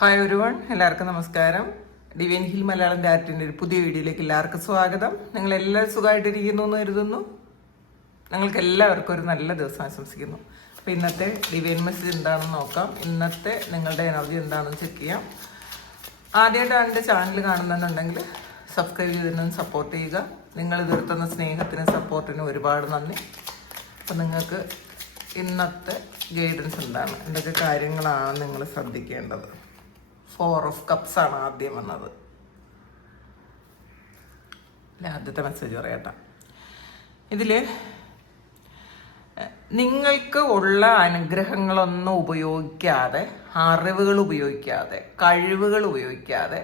Hi ഒരുവൺ, എല്ലാവർക്കും നമസ്കാരം. Divine hill Malayalam ഡയറക്റ്റിൻ്റെ ഒരു പുതിയ വീഡിയോയിലേക്ക് എല്ലാവർക്കും സ്വാഗതം. നിങ്ങളെല്ലാവരും സുഖമായിട്ടിരിക്കുന്നു എന്ന് കരുതുന്നു. നിങ്ങൾക്ക് എല്ലാവർക്കും ഒരു നല്ല ദിവസം ആശംസിക്കുന്നു. അപ്പോൾ ഇന്നത്തെ ഡിവൈൻ മെസ്സേജ് എന്താണെന്ന് നോക്കാം. ഇന്നത്തെ നിങ്ങളുടെ എനർജി എന്താണെന്ന് ചെക്ക് ചെയ്യാം. ആദ്യമായിട്ടാണ് എൻ്റെ ചാനൽ കാണുന്നുണ്ടെങ്കിൽ സബ്സ്ക്രൈബ് ചെയ്തിരുന്ന് സപ്പോർട്ട് ചെയ്യുക. നിങ്ങൾ തീർത്തുന്ന സ്നേഹത്തിനും സപ്പോർട്ടിനും ഒരുപാട് നന്ദി. അപ്പം നിങ്ങൾക്ക് ഇന്നത്തെ ഗൈഡൻസ് എന്താണ്, എന്തൊക്കെ കാര്യങ്ങളാണ് നിങ്ങൾ ശ്രദ്ധിക്കേണ്ടത്? 4 of Cups ആണ് ആദ്യം വന്നത്. ആദ്യത്തെ മെസ്സേജ് പറയട്ടെ. ഇതിൽ നിങ്ങൾക്ക് ഉള്ള അനുഗ്രഹങ്ങളൊന്നും ഉപയോഗിക്കാതെ, അറിവുകൾ ഉപയോഗിക്കാതെ, കഴിവുകൾ ഉപയോഗിക്കാതെ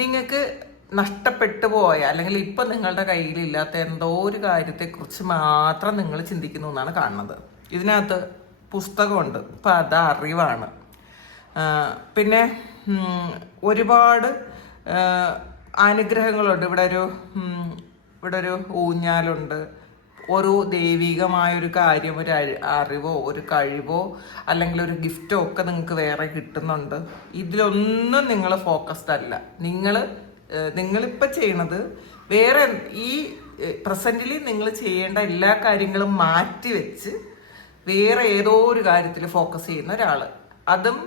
നിങ്ങൾക്ക് നഷ്ടപ്പെട്ടു പോയ അല്ലെങ്കിൽ ഇപ്പം നിങ്ങളുടെ കയ്യിലില്ലാത്ത എന്തോ ഒരു കാര്യത്തെക്കുറിച്ച് മാത്രം നിങ്ങൾ ചിന്തിക്കുന്നു എന്നാണ് കാണുന്നത്. ഇതിനകത്ത് പുസ്തകമുണ്ട്. അപ്പം അത് അറിവാണ്. പിന്നെ ഒരുപാട് അനുഗ്രഹങ്ങളുണ്ട്. ഇവിടെ ഒരു ഊഞ്ഞാലുണ്ട്. ഒരു ദൈവികമായൊരു കാര്യം, ഒരു അറിവോ ഒരു കഴിവോ അല്ലെങ്കിൽ ഒരു ഗിഫ്റ്റോ ഒക്കെ നിങ്ങൾക്ക് വേറെ കിട്ടുന്നുണ്ട്. ഇതിലൊന്നും നിങ്ങൾ ഫോക്കസ്ഡ് അല്ല. നിങ്ങളിപ്പോൾ ചെയ്യണത് വേറെ ഈ പ്രസന്റിൽ നിങ്ങൾ ചെയ്യേണ്ട എല്ലാ കാര്യങ്ങളും മാറ്റി വെച്ച് വേറെ ഏതോ ഒരു കാര്യത്തിൽ ഫോക്കസ് ചെയ്യുന്ന ഒരാൾ. അതും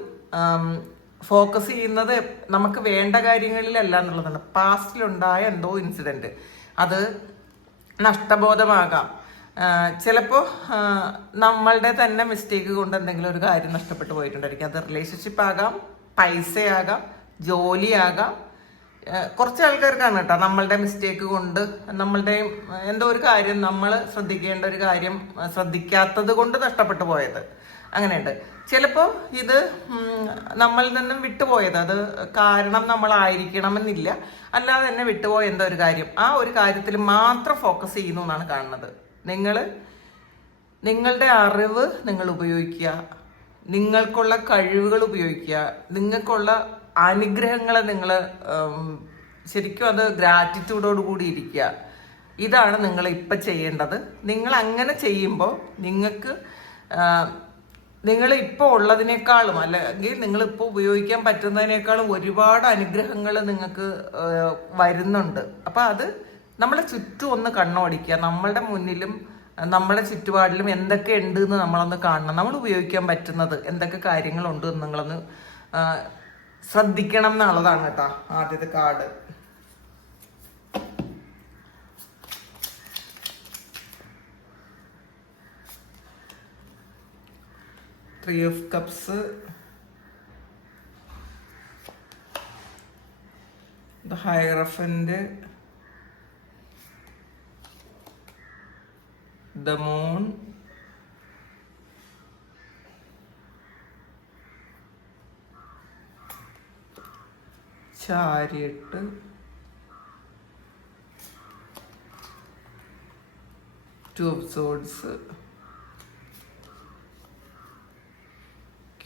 ഫോക്കസ് ചെയ്യുന്നത് നമുക്ക് വേണ്ട കാര്യങ്ങളിലല്ല എന്നുള്ളതാണ്. പാസ്റ്റിലുണ്ടായ എന്തോ ഇൻസിഡൻറ്റ്, അത് നഷ്ടബോധമാകാം. ചിലപ്പോൾ നമ്മളുടെ തന്നെ മിസ്റ്റേക്ക് കൊണ്ട് എന്തെങ്കിലും ഒരു കാര്യം നഷ്ടപ്പെട്ടു പോയിട്ടുണ്ടായിരിക്കും. അത് റിലേഷൻഷിപ്പ് ആകാം, പൈസയാകാം, ജോലിയാകാം. കുറച്ച് ആൾക്കാർക്കാണ് കേട്ടോ നമ്മളുടെ മിസ്റ്റേക്ക് കൊണ്ട് നമ്മളുടെ എന്തോ ഒരു കാര്യം, നമ്മൾ ശ്രദ്ധിക്കേണ്ട ഒരു കാര്യം ശ്രദ്ധിക്കാത്തത് കൊണ്ട് നഷ്ടപ്പെട്ടു പോയത്. അങ്ങനെയുണ്ട്. ചിലപ്പോൾ ഇത് നമ്മളിൽ നിന്നും വിട്ടുപോയത്, അത് കാരണം നമ്മളായിരിക്കണമെന്നില്ല, അല്ലാതെ തന്നെ വിട്ടുപോയ എന്തോ ഒരു കാര്യം, ആ ഒരു കാര്യത്തിൽ മാത്രം ഫോക്കസ് ചെയ്യുന്നു എന്നാണ് കാണുന്നത്. നിങ്ങളുടെ അറിവ് നിങ്ങൾ ഉപയോഗിക്കുക, നിങ്ങൾക്കുള്ള കഴിവുകൾ ഉപയോഗിക്കുക, നിങ്ങൾക്കുള്ള അനുഗ്രഹങ്ങളെ നിങ്ങൾ ശരിക്കും അത് ഗ്രാറ്റിറ്റ്യൂഡോടുകൂടി ഇരിക്കുക. ഇതാണ് നിങ്ങൾ ഇപ്പം ചെയ്യേണ്ടത്. നിങ്ങൾ അങ്ങനെ ചെയ്യുമ്പോൾ നിങ്ങൾ ഇപ്പോൾ ഉള്ളതിനേക്കാളും അല്ലെങ്കിൽ നിങ്ങളിപ്പോൾ ഉപയോഗിക്കാൻ പറ്റുന്നതിനേക്കാളും ഒരുപാട് അനുഗ്രഹങ്ങൾ നിങ്ങൾക്ക് വരുന്നുണ്ട്. അപ്പം അത് നമ്മളെ ചുറ്റും ഒന്ന് കണ്ണോടിക്കുക. നമ്മളുടെ മുന്നിലും നമ്മുടെ ചുറ്റുപാടിലും എന്തൊക്കെ ഉണ്ട് എന്ന് നമ്മളൊന്ന് കാണണം. നമ്മൾ ഉപയോഗിക്കാൻ പറ്റുന്നത് എന്തൊക്കെ കാര്യങ്ങളുണ്ട് എന്ന് നിങ്ങളൊന്ന് ശ്രദ്ധിക്കണം എന്നുള്ളതാണ് കേട്ടോ ആദ്യത്തെ card. Three of Cups, the Hierophant, the Moon, Chariot, Two of Swords,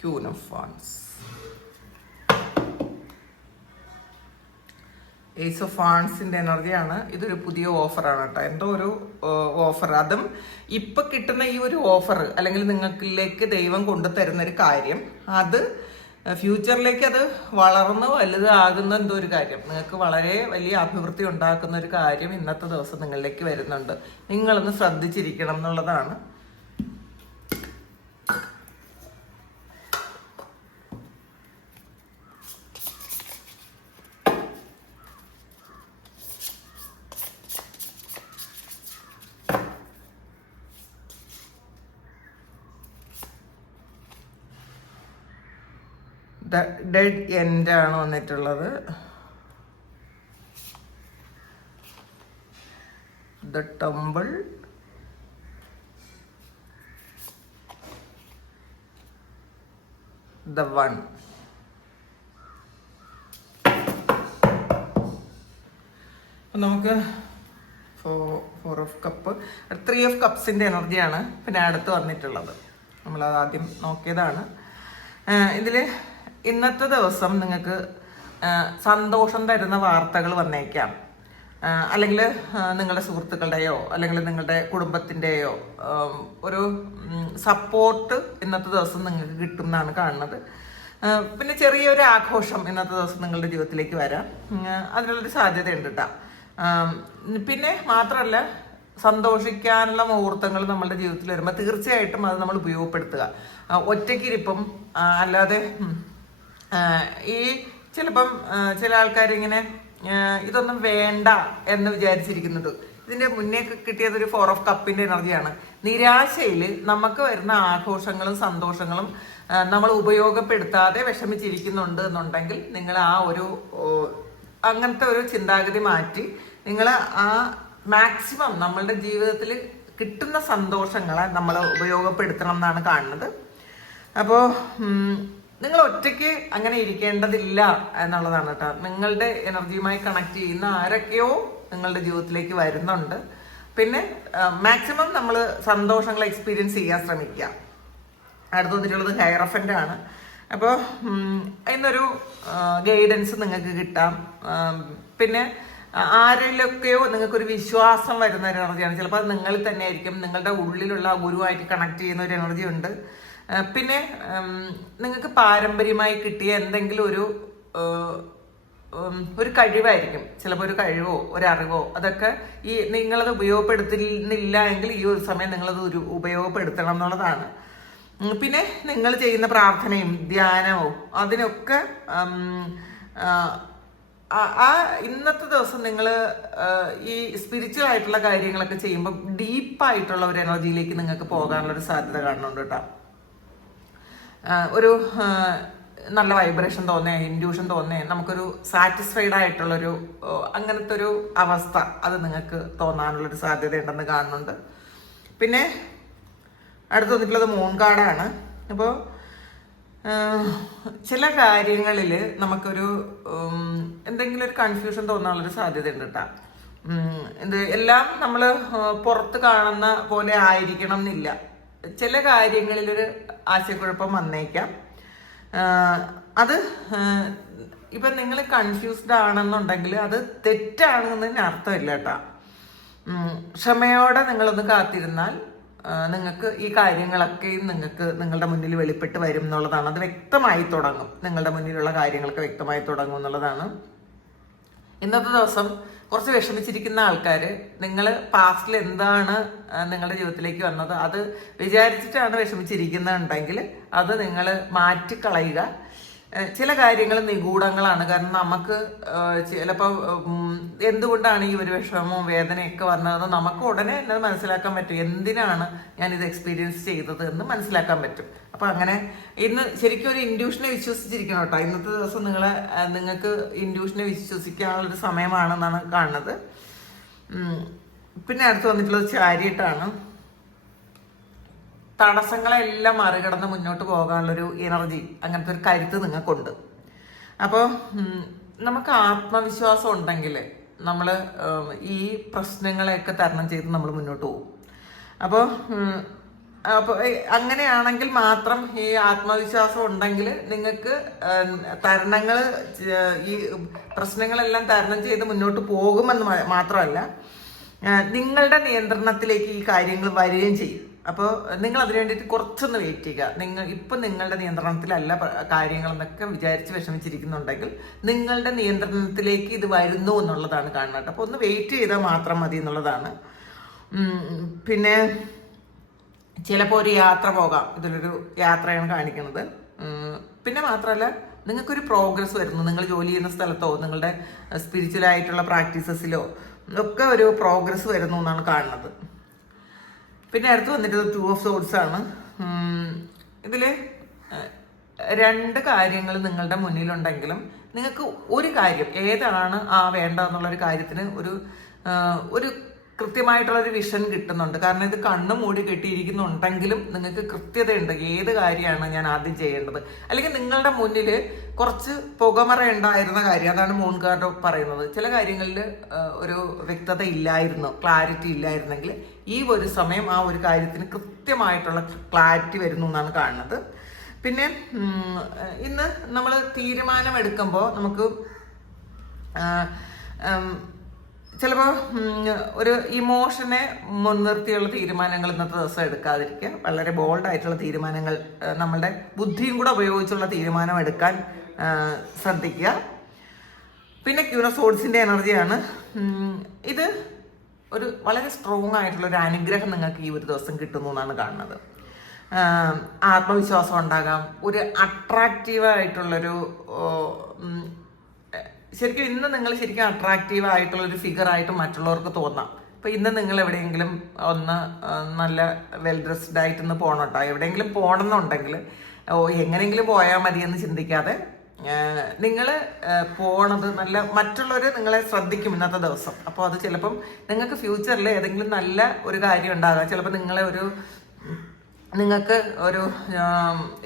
Queen of Wands. Ace of Wandsന്റെ എനർജിയാണ്. ഇതൊരു പുതിയ ഓഫറാണ് കേട്ടോ, എന്തോ ഒരു ഓഫർ. അതും ഇപ്പം കിട്ടുന്ന ഈ ഒരു ഓഫർ അല്ലെങ്കിൽ നിങ്ങൾക്കിലേക്ക് ദൈവം കൊണ്ടുതരുന്ന ഒരു കാര്യം, അത് ഫ്യൂച്ചറിലേക്ക് അത് വളർന്ന് വലുതാകുന്ന എന്തോ ഒരു കാര്യം, നിങ്ങൾക്ക് വളരെ വലിയ അഭിവൃദ്ധി ഉണ്ടാക്കുന്ന ഒരു കാര്യം ഇന്നത്തെ ദിവസം നിങ്ങളിലേക്ക് വരുന്നുണ്ട്. നിങ്ങളൊന്ന് ശ്രദ്ധിച്ചിരിക്കണം എന്നുള്ളതാണ്. ഡെഡ് എൻഡ് ആണ് വന്നിട്ടുള്ളത്. The temple, the one. നമുക്ക് 4 of Cup, 3 of Cupsന്റെ എനർജിയാണ് പിന്നെ അടുത്ത് വന്നിട്ടുള്ളത്. നമ്മളത് ആദ്യം നോക്കിയതാണ്. ഇതിൽ ഇന്നത്തെ ദിവസം നിങ്ങൾക്ക് സന്തോഷം തരുന്ന വാർത്തകൾ വന്നേക്കാം. അല്ലെങ്കിൽ നിങ്ങളുടെ സുഹൃത്തുക്കളുടെയോ അല്ലെങ്കിൽ നിങ്ങളുടെ കുടുംബത്തിൻ്റെയോ ഒരു സപ്പോർട്ട് ഇന്നത്തെ ദിവസം നിങ്ങൾക്ക് കിട്ടും എന്നാണ് കാണുന്നത്. പിന്നെ ചെറിയൊരു ആഘോഷം ഇന്നത്തെ ദിവസം നിങ്ങളുടെ ജീവിതത്തിലേക്ക് വരാം. അതിനുള്ളൊരു സാധ്യതയുണ്ട് കേട്ടോ. പിന്നെ മാത്രമല്ല, സന്തോഷിക്കാനുള്ള മുഹൂർത്തങ്ങൾ നമ്മളുടെ ജീവിതത്തിൽ വരുമ്പോൾ തീർച്ചയായിട്ടും അത് നമ്മൾ ഉപയോഗപ്പെടുത്തുക. ഒറ്റയ്ക്കിരിപ്പം അല്ലാതെ ഈ ചിലപ്പം ചില ആൾക്കാരിങ്ങനെ ഇതൊന്നും വേണ്ട എന്ന് വിചാരിച്ചിരിക്കുന്നുണ്ട്. ഇതിന്റെ മുന്നേ കിട്ടിയതൊരു 4 ഓഫ് കപ്പിന്റെ എനർജിയാണ്. നിരാശയിൽ നമുക്ക് വരുന്ന ആഘോഷങ്ങളും സന്തോഷങ്ങളും നമ്മൾ ഉപയോഗപ്പെടുത്താതെ വിഷമിച്ചിരിക്കുന്നുണ്ട് എന്നുണ്ടെങ്കിൽ നിങ്ങൾ ആ ഒരു അങ്ങനത്തെ ഒരു ചിന്താഗതി മാറ്റി നിങ്ങൾ ആ മാക്സിമം നമ്മളുടെ ജീവിതത്തിൽ കിട്ടുന്ന സന്തോഷങ്ങളെ നമ്മൾ ഉപയോഗപ്പെടുത്തണം എന്നാണ് കാണുന്നത്. അപ്പോൾ നിങ്ങൾ ഒറ്റയ്ക്ക് അങ്ങനെ ഇരിക്കേണ്ടതില്ല എന്നുള്ളതാണ് കേട്ടോ. നിങ്ങളുടെ എനർജിയുമായി കണക്ട് ചെയ്യുന്ന ആരൊക്കെയോ നിങ്ങളുടെ ജീവിതത്തിലേക്ക് വരുന്നുണ്ട്. പിന്നെ മാക്സിമം നമ്മൾ സന്തോഷങ്ങൾ എക്സ്പീരിയൻസ് ചെയ്യാൻ ശ്രമിക്കുക. അടുത്ത് വന്നിട്ടുള്ളത് ഹെയറഫൻ്റ് ആണ്. അപ്പോൾ അതിനൊരു ഗൈഡൻസ് നിങ്ങൾക്ക് കിട്ടാം. പിന്നെ ആരിലൊക്കെയോ നിങ്ങൾക്കൊരു വിശ്വാസം വരുന്ന ഒരു എനർജിയാണ്. ചിലപ്പോൾ അത് നിങ്ങളിൽ തന്നെ ആയിരിക്കും. നിങ്ങളുടെ ഉള്ളിലുള്ള ഗുരുവായിട്ട് കണക്ട് ചെയ്യുന്ന ഒരു എനർജി ഉണ്ട്. പിന്നെ നിങ്ങൾക്ക് പാരമ്പര്യമായി കിട്ടിയ എന്തെങ്കിലും ഒരു കഴിവായിരിക്കും. ചിലപ്പോൾ ഒരു കഴിവോ ഒരറിവോ അതൊക്കെ ഈ നിങ്ങളത് ഉപയോഗപ്പെടുത്തുന്നില്ല എങ്കിൽ ഈ ഒരു സമയം നിങ്ങളത് ഉപയോഗപ്പെടുത്തണം എന്നുള്ളതാണ്. പിന്നെ നിങ്ങൾ ചെയ്യുന്ന പ്രാർത്ഥനയും ധ്യാനവും അതിനൊക്കെ ആ ഇന്നത്തെ ദിവസം നിങ്ങൾ ഈ സ്പിരിച്വൽ ആയിട്ടുള്ള കാര്യങ്ങളൊക്കെ ചെയ്യുമ്പോൾ ഡീപ്പായിട്ടുള്ള ഒരു എനർജിയിലേക്ക് നിങ്ങൾക്ക് പോകാനുള്ളൊരു സാധ്യത കാണുന്നുണ്ട് കേട്ടോ. ഒരു നല്ല വൈബ്രേഷൻ തോന്നേ, ഇൻഡ്യൂഷൻ തോന്നേ, നമുക്കൊരു സാറ്റിസ്ഫൈഡ് ആയിട്ടുള്ളൊരു അങ്ങനത്തെ ഒരു അവസ്ഥ അത് നിങ്ങൾക്ക് തോന്നാനുള്ളൊരു സാധ്യത ഉണ്ടെന്ന് കാണുന്നുണ്ട്. പിന്നെ അടുത്ത് വന്നിട്ടുള്ളത് മൂൺ കാർഡാണ്. അപ്പോൾ ചില കാര്യങ്ങളിൽ നമുക്കൊരു എന്തെങ്കിലും ഒരു കൺഫ്യൂഷൻ തോന്നാനുള്ളൊരു സാധ്യത ഉണ്ട് കേട്ടോ. എല്ലാം നമ്മൾ പുറത്ത് കാണുന്ന പോലെ ആയിരിക്കണം എന്നില്ല. ചില കാര്യങ്ങളിലൊരു ആശയക്കുഴപ്പം വന്നേക്കാം. അത് ഇപ്പം നിങ്ങൾ കൺഫ്യൂസ്ഡ് ആണെന്നുണ്ടെങ്കിൽ അത് തെറ്റാണെന്നതിന് അർത്ഥമില്ല കേട്ടോ. ക്ഷമയോടെ നിങ്ങളൊന്ന് കാത്തിരുന്നാൽ നിങ്ങൾക്ക് ഈ കാര്യങ്ങളൊക്കെ നിങ്ങളുടെ മുന്നിൽ വെളിപ്പെട്ട് വരും എന്നുള്ളതാണ്. അത് വ്യക്തമായി തുടങ്ങും. നിങ്ങളുടെ മുന്നിലുള്ള കാര്യങ്ങളൊക്കെ വ്യക്തമായി തുടങ്ങും എന്നുള്ളതാണ്. ഇന്നത്തെ ദിവസം കുറച്ച് വിഷമിച്ചിരിക്കുന്ന ആൾക്കാർ, നിങ്ങൾ പാസ്റ്റിൽ എന്താണ് നിങ്ങളുടെ ജീവിതത്തിലേക്ക് വന്നത് അത് വിചാരിച്ചിട്ടാണ് വിഷമിച്ചിരിക്കുന്നുണ്ടെങ്കിൽ അത് നിങ്ങൾ മാറ്റിക്കളയുക. ചില കാര്യങ്ങൾ നിഗൂഢങ്ങളാണ്. കാരണം നമുക്ക് ചിലപ്പോൾ എന്തുകൊണ്ടാണ് ഈ ഒരു വിഷമവും വേദനയൊക്കെ വന്നതെന്ന് നമുക്ക് ഉടനെ എന്നത് മനസ്സിലാക്കാൻ പറ്റും. എന്തിനാണ് ഞാനിത് എക്സ്പീരിയൻസ് ചെയ്തത് എന്ന് മനസ്സിലാക്കാൻ പറ്റും. അപ്പം അങ്ങനെ ഇന്ന് ശരിക്കും ഒരു ഇൻഡ്യൂഷനെ വിശ്വസിച്ചിരിക്കണം കേട്ടോ. ഇന്നത്തെ ദിവസം നിങ്ങൾക്ക് ഇൻഡ്യൂഷനെ വിശ്വസിക്കാനുള്ളൊരു സമയമാണെന്നാണ് കാണുന്നത്. പിന്നെ അടുത്ത് വന്നിട്ടുള്ളത് ചാരിയറ്റാണ്. തടസ്സങ്ങളെല്ലാം മറികടന്ന് മുന്നോട്ട് പോകാനുള്ളൊരു എനർജി, അങ്ങനത്തെ ഒരു കരുത്ത് നിങ്ങൾക്കുണ്ട്. അപ്പോൾ നമുക്ക് ആത്മവിശ്വാസം ഉണ്ടെങ്കിൽ നമ്മൾ ഈ പ്രശ്നങ്ങളെയൊക്കെ തരണം ചെയ്ത് നമ്മൾ മുന്നോട്ട് പോകും. അപ്പോൾ അങ്ങനെയാണെങ്കിൽ മാത്രം ഈ ആത്മവിശ്വാസം ഉണ്ടെങ്കിൽ നിങ്ങൾക്ക് ഈ പ്രശ്നങ്ങളെല്ലാം തരണം ചെയ്ത് മുന്നോട്ട് പോകുമെന്ന് മാത്രമല്ല, നിങ്ങളുടെ നിയന്ത്രണത്തിലേക്ക് ഈ കാര്യങ്ങൾ വരികയും ചെയ്യും. അപ്പോൾ നിങ്ങൾ അതിനു വേണ്ടിയിട്ട് കുറച്ചൊന്ന് വെയിറ്റ് ചെയ്യുക. ഇപ്പം നിങ്ങളുടെ നിയന്ത്രണത്തിലല്ല കാര്യങ്ങളെന്നൊക്കെ വിചാരിച്ച് വിഷമിച്ചിരിക്കുന്നുണ്ടെങ്കിൽ നിങ്ങളുടെ നിയന്ത്രണത്തിലേക്ക് ഇത് വരുന്നു എന്നുള്ളതാണ് കാണുന്നത്. അപ്പോൾ ഒന്ന് വെയിറ്റ് ചെയ്താൽ മാത്രം മതി എന്നുള്ളതാണ്. പിന്നെ ചിലപ്പോൾ ഒരു യാത്ര പോകാം. ഇതിലൊരു യാത്രയാണ് കാണിക്കുന്നത്. പിന്നെ മാത്രമല്ല, നിങ്ങൾക്കൊരു പ്രോഗ്രസ് വരുന്നു. നിങ്ങൾ ജോലി ചെയ്യുന്ന സ്ഥലത്തോ നിങ്ങളുടെ സ്പിരിച്വൽ ആയിട്ടുള്ള പ്രാക്ടീസസിലോ ഒക്കെ ഒരു പ്രോഗ്രസ് വരുന്നു എന്നാണ് കാണുന്നത്. പിന്നെ അടുത്ത് വന്നിട്ട് 2 ഓഫ് സോർഡ്സ് ആണ്. ഇതിൽ 2 കാര്യങ്ങൾ നിങ്ങളുടെ മുന്നിലുണ്ടെങ്കിലും നിങ്ങൾക്ക് ഒരു കാര്യം ഏതാണ് വേണ്ടതെന്നുള്ളൊരു കാര്യത്തിന് ഒരു കൃത്യമായിട്ടുള്ളൊരു വിഷൻ കിട്ടുന്നുണ്ട്. കാരണം ഇത് കണ്ണ് മൂടി കെട്ടിയിരിക്കുന്നുണ്ടെങ്കിലും നിങ്ങൾക്ക് കൃത്യതയുണ്ട് ഏത് കാര്യമാണ് ഞാൻ ആദ്യം ചെയ്യേണ്ടത്. അല്ലെങ്കിൽ നിങ്ങളുടെ മുന്നിൽ കുറച്ച് പുകമറ ഉണ്ടായിരുന്ന കാര്യം, അതാണ് മൂൺ കാർഡ് പറയുന്നത്. ചില കാര്യങ്ങളിൽ ഒരു വ്യക്തത ഇല്ലായിരുന്നു, ക്ലാരിറ്റി ഇല്ലായിരുന്നെങ്കിൽ ഈ ഒരു സമയം ആ ഒരു കാര്യത്തിന് കൃത്യമായിട്ടുള്ള ക്ലാരിറ്റി വരുന്നു എന്നാണ് കാണുന്നത്. പിന്നെ ഇന്ന് നമ്മൾ തീരുമാനമെടുക്കുമ്പോൾ നമുക്ക് ചിലപ്പോൾ ഒരു ഇമോഷനെ മുൻനിർത്തിയുള്ള തീരുമാനങ്ങൾ ഇന്നത്തെ ദിവസം എടുക്കാതിരിക്കുക. വളരെ ബോൾഡായിട്ടുള്ള തീരുമാനങ്ങൾ, നമ്മളുടെ ബുദ്ധിയും കൂടെ ഉപയോഗിച്ചുള്ള തീരുമാനം എടുക്കാൻ ശ്രദ്ധിക്കുക. പിന്നെ ക്യൂൻ ഓഫ് സോർഡ്സിൻ്റെ എനർജിയാണ് ഇത്. ഒരു വളരെ സ്ട്രോങ് ആയിട്ടുള്ള ഒരു അനുഗ്രഹം നിങ്ങൾക്ക് ഈ ഒരു ദിവസം കിട്ടുന്നു എന്നാണ് കാണുന്നത്. ആത്മവിശ്വാസം ഉണ്ടാകാം, ഒരു അട്രാക്റ്റീവായിട്ടുള്ളൊരു ശരിക്കും ഇന്ന് നിങ്ങൾ ശരിക്കും അട്രാക്റ്റീവ് ആയിട്ടുള്ളൊരു ഫിഗറായിട്ട് മറ്റുള്ളവർക്ക് തോന്നാം. അപ്പോൾ ഇന്ന് നിങ്ങൾ എവിടെയെങ്കിലും ഒന്ന് നല്ല വെൽ ഡ്രസ്ഡ് ആയിട്ടൊന്ന് പോകണം കേട്ടോ. എവിടെയെങ്കിലും പോകണമെന്നുണ്ടെങ്കിൽ എങ്ങനെയെങ്കിലും പോയാൽ മതിയെന്ന് ചിന്തിക്കാതെ നിങ്ങൾ പോണത് നല്ല മറ്റുള്ളവർ നിങ്ങളെ ശ്രദ്ധിക്കും ഇന്നത്തെ ദിവസം. അപ്പോൾ അത് ചിലപ്പം നിങ്ങൾക്ക് ഫ്യൂച്ചറിൽ ഏതെങ്കിലും നല്ല ഒരു കാര്യം ഉണ്ടാകാം. ചിലപ്പോൾ നിങ്ങൾക്ക് ഒരു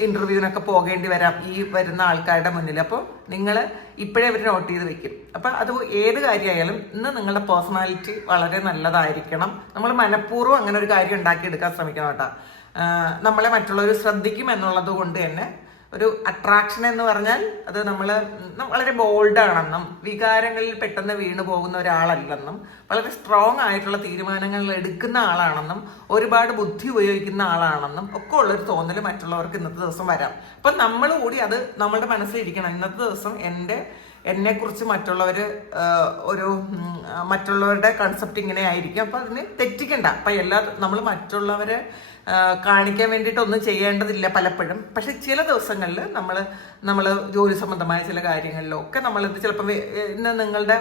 ഇൻ്റർവ്യൂവിനൊക്കെ പോകേണ്ടി വരാം ഈ വരുന്ന ആൾക്കാരുടെ മുന്നിൽ. അപ്പോൾ നിങ്ങൾ ഇപ്പോഴേ അവർ നോട്ട് ചെയ്ത് വെക്കും. അപ്പം അത് ഏത് കാര്യമായാലും ഇന്ന് നിങ്ങളുടെ പേഴ്സണാലിറ്റി വളരെ നല്ലതായിരിക്കണം. നമ്മൾ മനഃപൂർവ്വം അങ്ങനെ ഒരു കാര്യം ഉണ്ടാക്കിയെടുക്കാൻ ശ്രമിക്കണം കേട്ടോ. നമ്മളെ മറ്റുള്ളവർ ശ്രദ്ധിക്കും എന്നുള്ളത് കൊണ്ട് തന്നെ ഒരു അട്രാക്ഷൻ എന്ന് പറഞ്ഞാൽ അത് നമ്മൾ വളരെ ബോൾഡാണെന്നും വികാരങ്ങളിൽ പെട്ടെന്ന് വീണു പോകുന്ന ഒരാളല്ലെന്നും വളരെ സ്ട്രോങ് ആയിട്ടുള്ള തീരുമാനങ്ങൾ എടുക്കുന്ന ആളാണെന്നും ഒരുപാട് ബുദ്ധി ഉപയോഗിക്കുന്ന ആളാണെന്നും ഒക്കെ ഉള്ളൊരു തോന്നൽ മറ്റുള്ളവർക്ക് ഇന്നത്തെ ദിവസം വരാം. അപ്പം നമ്മൾ കൂടി അത് നമ്മളുടെ മനസ്സിലിരിക്കണം. ഇന്നത്തെ ദിവസം എന്നെക്കുറിച്ച് മറ്റുള്ളവരുടെ കൺസെപ്റ്റ് ഇങ്ങനെ ആയിരിക്കും. അപ്പം അതിന് തെറ്റിക്കണ്ട. അപ്പം നമ്മൾ മറ്റുള്ളവരെ കാണിക്കാൻ വേണ്ടിയിട്ടൊന്നും ചെയ്യേണ്ടതില്ല പലപ്പോഴും. പക്ഷെ ചില ദിവസങ്ങളിൽ നമ്മൾ ജോലി സംബന്ധമായ ചില കാര്യങ്ങളിലൊക്കെ നമ്മളിത് ചിലപ്പോൾ ഇന്ന് നിങ്ങളുടെ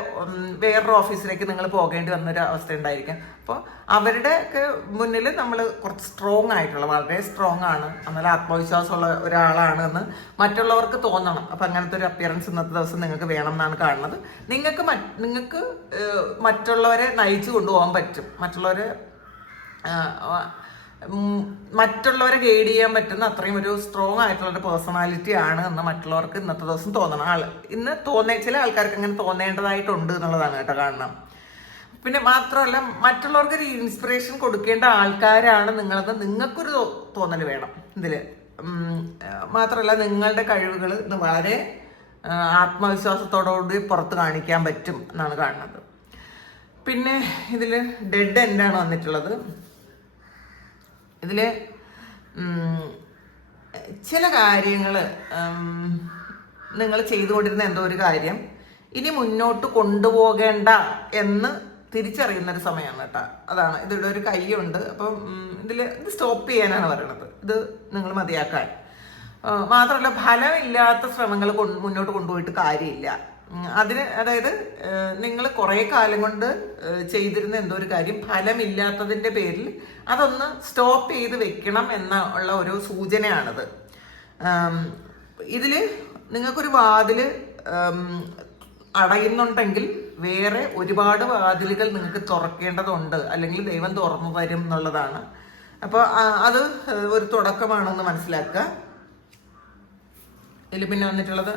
വേറൊരു ഓഫീസിലേക്ക് നിങ്ങൾ പോകേണ്ടി വന്നൊരു അവസ്ഥ ഉണ്ടായിരിക്കാം. അപ്പോൾ അവരുടെ ഒക്കെ മുന്നിൽ നമ്മൾ കുറച്ച് സ്ട്രോങ് ആയിട്ടുള്ള, വളരെ സ്ട്രോങ് ആണ്, നല്ല ആത്മവിശ്വാസമുള്ള ഒരാളാണ് എന്ന് മറ്റുള്ളവർക്ക് തോന്നണം. അപ്പം അങ്ങനത്തെ ഒരു അപ്പിയറൻസ് ഇന്നത്തെ ദിവസം നിങ്ങൾക്ക് വേണം എന്നാണ് കാണുന്നത്. നിങ്ങൾക്ക് മറ്റുള്ളവരെ നയിച്ചു കൊണ്ടുപോകാൻ പറ്റും. മറ്റുള്ളവരെ ഗൈഡ് ചെയ്യാൻ പറ്റുന്ന അത്രയും ഒരു സ്ട്രോങ് ആയിട്ടുള്ളൊരു പേഴ്സണാലിറ്റി ആണ് എന്ന് മറ്റുള്ളവർക്ക് ഇന്നത്തെ ദിവസം തോന്നണം. ചില ആൾക്കാർക്ക് അങ്ങനെ തോന്നേണ്ടതായിട്ടുണ്ട് എന്നുള്ളതാണ് കേട്ടോ കാണണം. പിന്നെ മാത്രമല്ല മറ്റുള്ളവർക്ക് ഒരു ഇൻസ്പിറേഷൻ കൊടുക്കേണ്ട ആൾക്കാരാണ് നിങ്ങളെന്ന് നിങ്ങൾക്കൊരു തോന്നൽ വേണം ഇതിൽ. മാത്രമല്ല നിങ്ങളുടെ കഴിവുകൾ ഇന്ന് വളരെ ആത്മവിശ്വാസത്തോടുകൂടി പുറത്ത് കാണിക്കാൻ പറ്റും എന്നാണ് കാണുന്നത്. പിന്നെ ഇതിൽ ഡെഡ് എൻഡാണ് വന്നിട്ടുള്ളത്. ഇതിൽ ചില കാര്യങ്ങൾ നിങ്ങൾ ചെയ്തുകൊണ്ടിരുന്ന എന്തോ ഒരു കാര്യം ഇനി മുന്നോട്ട് കൊണ്ടുപോകേണ്ട എന്ന് തിരിച്ചറിയുന്നൊരു സമയമാണ് കേട്ടോ. അതാണ് ഇതിവിടെ ഒരു കൈയുണ്ട്. അപ്പം ഇത് സ്റ്റോപ്പ് ചെയ്യാനാണ് പറയണത്. ഇത് നിങ്ങൾ മതിയാക്കാൻ. മാത്രമല്ല ഫലമില്ലാത്ത ശ്രമങ്ങൾ മുന്നോട്ട് കൊണ്ടുപോയിട്ട് കാര്യമില്ല. അതായത് നിങ്ങൾ കുറേ കാലം കൊണ്ട് ചെയ്തിരുന്ന എന്തോ ഒരു കാര്യം ഫലമില്ലാത്തതിൻ്റെ പേരിൽ അതൊന്ന് സ്റ്റോപ്പ് ചെയ്ത് വെക്കണം എന്നുള്ള ഒരു സൂചനയാണിത്. ഇതിൽ നിങ്ങൾക്കൊരു വാതിൽ അടയുന്നുണ്ടെങ്കിൽ വേറെ ഒരുപാട് വാതിലുകൾ നിങ്ങൾക്ക് തുറക്കേണ്ടതുണ്ട്, അല്ലെങ്കിൽ ദൈവം തുറന്നു തരും എന്നുള്ളതാണ്. അപ്പോൾ അത് ഒരു തുടക്കമാണെന്ന് മനസ്സിലാക്കുക. ഇതിൽ പിന്നെ വന്നിട്ടുള്ളത്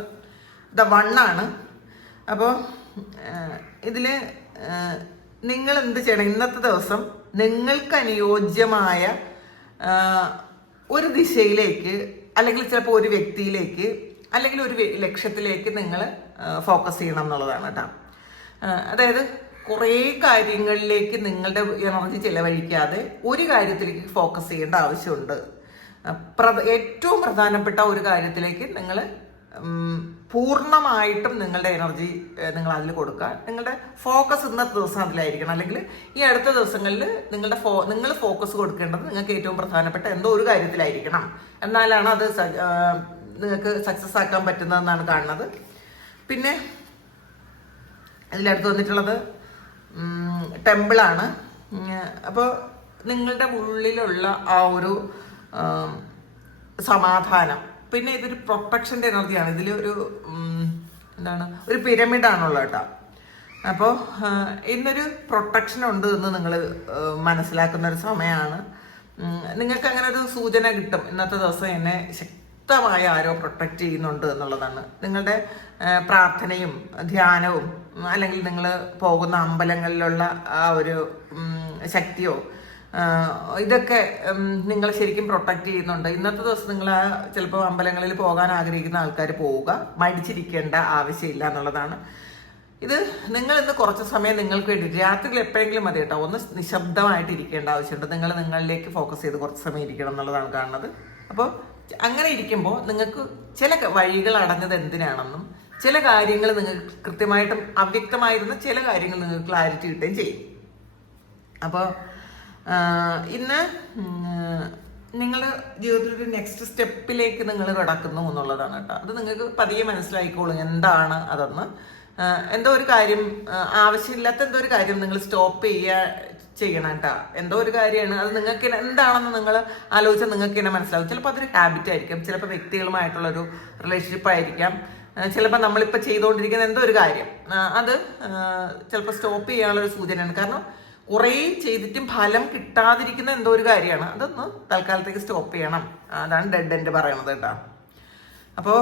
വണ്ണാണ്. അപ്പോൾ ഇതിൽ നിങ്ങൾ എന്ത് ചെയ്യണം? ഇന്നത്തെ ദിവസം നിങ്ങൾക്ക് അനുയോജ്യമായ ഒരു ദിശയിലേക്ക്, അല്ലെങ്കിൽ ചിലപ്പോൾ ഒരു വ്യക്തിയിലേക്ക്, അല്ലെങ്കിൽ ഒരു ലക്ഷ്യത്തിലേക്ക് നിങ്ങൾ ഫോക്കസ് ചെയ്യണം എന്നുള്ളതാണ് കേട്ടോ. അതായത് കുറേ കാര്യങ്ങളിലേക്ക് നിങ്ങളുടെ എനർജി ചിലവഴിക്കാതെ ഒരു കാര്യത്തിലേക്ക് ഫോക്കസ് ചെയ്യേണ്ട ആവശ്യമുണ്ട്. ഏറ്റവും പ്രധാനപ്പെട്ട ഒരു കാര്യത്തിലേക്ക് നിങ്ങൾ പൂർണ്ണമായിട്ടും നിങ്ങളുടെ എനർജി നിങ്ങൾ അതിൽ കൊടുക്കുക. നിങ്ങളുടെ ഫോക്കസ് ഇന്നത്തെ ദിവസം അതിലായിരിക്കണം. അല്ലെങ്കിൽ ഈ അടുത്ത ദിവസങ്ങളിൽ നിങ്ങൾ ഫോക്കസ് കൊടുക്കേണ്ടത് നിങ്ങൾക്ക് ഏറ്റവും പ്രധാനപ്പെട്ട എന്തോ ഒരു കാര്യത്തിലായിരിക്കണം. എന്നാലാണ് അത് നിങ്ങൾക്ക് സക്സസ് ആക്കാൻ പറ്റുന്നതെന്നാണ് കാണുന്നത്. പിന്നെ ഇതിലടുത്ത് വന്നിട്ടുള്ളത് ടെമ്പിളാണ്. അപ്പോൾ നിങ്ങളുടെ ഉള്ളിലുള്ള ആ ഒരു സമാധാനം, പിന്നെ ഇതൊരു പ്രൊട്ടക്ഷൻ്റെ എനർജിയാണ്. ഇതിൽ ഒരു പിരമിഡാണുള്ളത് കേട്ടോ. അപ്പോൾ ഇന്നൊരു പ്രൊട്ടക്ഷൻ ഉണ്ട് എന്ന് നിങ്ങൾ മനസ്സിലാക്കുന്ന ഒരു സമയമാണ്. നിങ്ങൾക്ക് അങ്ങനെ ഒരു സൂചന കിട്ടും. ഇന്നത്തെ ദിവസം എന്നെ ശക്തമായി ആരോ പ്രൊട്ടക്റ്റ് ചെയ്യുന്നുണ്ട് എന്നുള്ളതാണ്. നിങ്ങളുടെ പ്രാർത്ഥനയും ധ്യാനവും, അല്ലെങ്കിൽ നിങ്ങൾ പോകുന്ന അമ്പലങ്ങളിലുള്ള ആ ഒരു ശക്തിയോ, ഇതൊക്കെ നിങ്ങൾ ശരിക്കും പ്രൊട്ടക്റ്റ് ചെയ്യുന്നുണ്ട്. ഇന്നത്തെ ദിവസം നിങ്ങൾ ചിലപ്പോൾ അമ്പലങ്ങളിൽ പോകാൻ ആഗ്രഹിക്കുന്ന ആൾക്കാർ പോവുക, മടിച്ചിരിക്കേണ്ട ആവശ്യമില്ല എന്നുള്ളതാണ്. ഇത് നിങ്ങൾ ഇന്ന് കുറച്ച് സമയം നിങ്ങൾക്ക് വേണ്ടി രാത്രിയിൽ എപ്പോഴെങ്കിലും മതി കേട്ടോ, ഒന്ന് നിശബ്ദമായിട്ട് ഇരിക്കേണ്ട ആവശ്യമുണ്ട്. നിങ്ങൾ നിങ്ങളിലേക്ക് ഫോക്കസ് ചെയ്ത് കുറച്ച് സമയം ഇരിക്കണം എന്നുള്ളതാണ് കാണുന്നത്. അപ്പോൾ അങ്ങനെ ഇരിക്കുമ്പോൾ നിങ്ങൾക്ക് ചില വഴികൾ അടഞ്ഞത് എന്തിനാണെന്നും ചില കാര്യങ്ങൾ നിങ്ങൾക്ക് കൃത്യമായിട്ടും അവ്യക്തമായിരുന്ന ചില കാര്യങ്ങൾ നിങ്ങൾക്ക് ക്ലാരിറ്റി കിട്ടുകയും ചെയ്യും. അപ്പോൾ ഇന്ന് നിങ്ങളുടെ ജീവിതത്തിൽ ഒരു നെക്സ്റ്റ് സ്റ്റെപ്പിലേക്ക് നിങ്ങൾ കടക്കുന്നു എന്നുള്ളതാണ് കേട്ടോ. അത് നിങ്ങൾക്ക് പതിയെ മനസ്സിലായിക്കോളും എന്താണ് അതെന്ന്. എന്തോ ഒരു കാര്യം ആവശ്യമില്ലാത്ത എന്തോ ഒരു കാര്യം നിങ്ങൾ സ്റ്റോപ്പ് ചെയ്യണം കേട്ടോ. എന്തോ ഒരു കാര്യമാണ് അത് നിങ്ങൾക്ക് എന്താണെന്ന് നിങ്ങൾ ആലോചിച്ചാൽ നിങ്ങൾക്ക് തന്നെ മനസ്സിലാവും. ചിലപ്പോൾ അതൊരു ഹാബിറ്റ് ആയിരിക്കാം, ചിലപ്പോൾ വ്യക്തികളുമായിട്ടുള്ളൊരു റിലേഷൻഷിപ്പ് ആയിരിക്കാം, ചിലപ്പോൾ നമ്മളിപ്പോൾ ചെയ്തുകൊണ്ടിരിക്കുന്ന എന്തോ ഒരു കാര്യം അത് ചിലപ്പോൾ സ്റ്റോപ്പ് ചെയ്യാനുള്ളൊരു സൂചനയാണ്. കാരണം കുറേ ചെയ്തിട്ടും ഫലം കിട്ടാതിരിക്കുന്ന എന്തോ ഒരു കാര്യമാണ്, അതൊന്ന് തൽക്കാലത്തേക്ക് സ്റ്റോപ്പ് ചെയ്യണം. അതാണ് ഡെഡ് എൻഡ് പറയണത് കേട്ടോ. അപ്പോൾ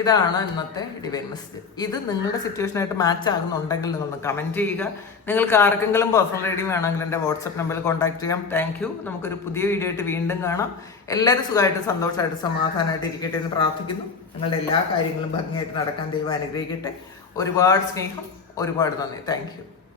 ഇതാണ് ഇന്നത്തെ ഡിവൈൻ മെസ്സേജ്. ഇത് നിങ്ങളുടെ സിറ്റുവേഷനായിട്ട് മാച്ച് ആകുന്നുണ്ടെങ്കിൽ നിങ്ങളൊന്ന് കമൻറ്റ് ചെയ്യുക. നിങ്ങൾക്ക് ആർക്കെങ്കിലും പേഴ്സണൽ റീഡിംഗ് വേണമെങ്കിൽ എൻ്റെ വാട്സപ്പ് നമ്പറിൽ കോൺടാക്ട് ചെയ്യാം. Thank you. നമുക്കൊരു പുതിയ വീഡിയോ ആയിട്ട് വീണ്ടും കാണാം. എല്ലാവരും സുഖമായിട്ട് സന്തോഷമായിട്ട് സമാധാനമായിട്ട് ഇരിക്കട്ടെ എന്ന് പ്രാർത്ഥിക്കുന്നു. നിങ്ങളുടെ എല്ലാ കാര്യങ്ങളും ഭംഗിയായിട്ട് നടക്കാൻ ദൈവം അനുഗ്രഹിക്കട്ടെ. ഒരുപാട് സ്നേഹം, ഒരുപാട് നന്ദി. Thank you.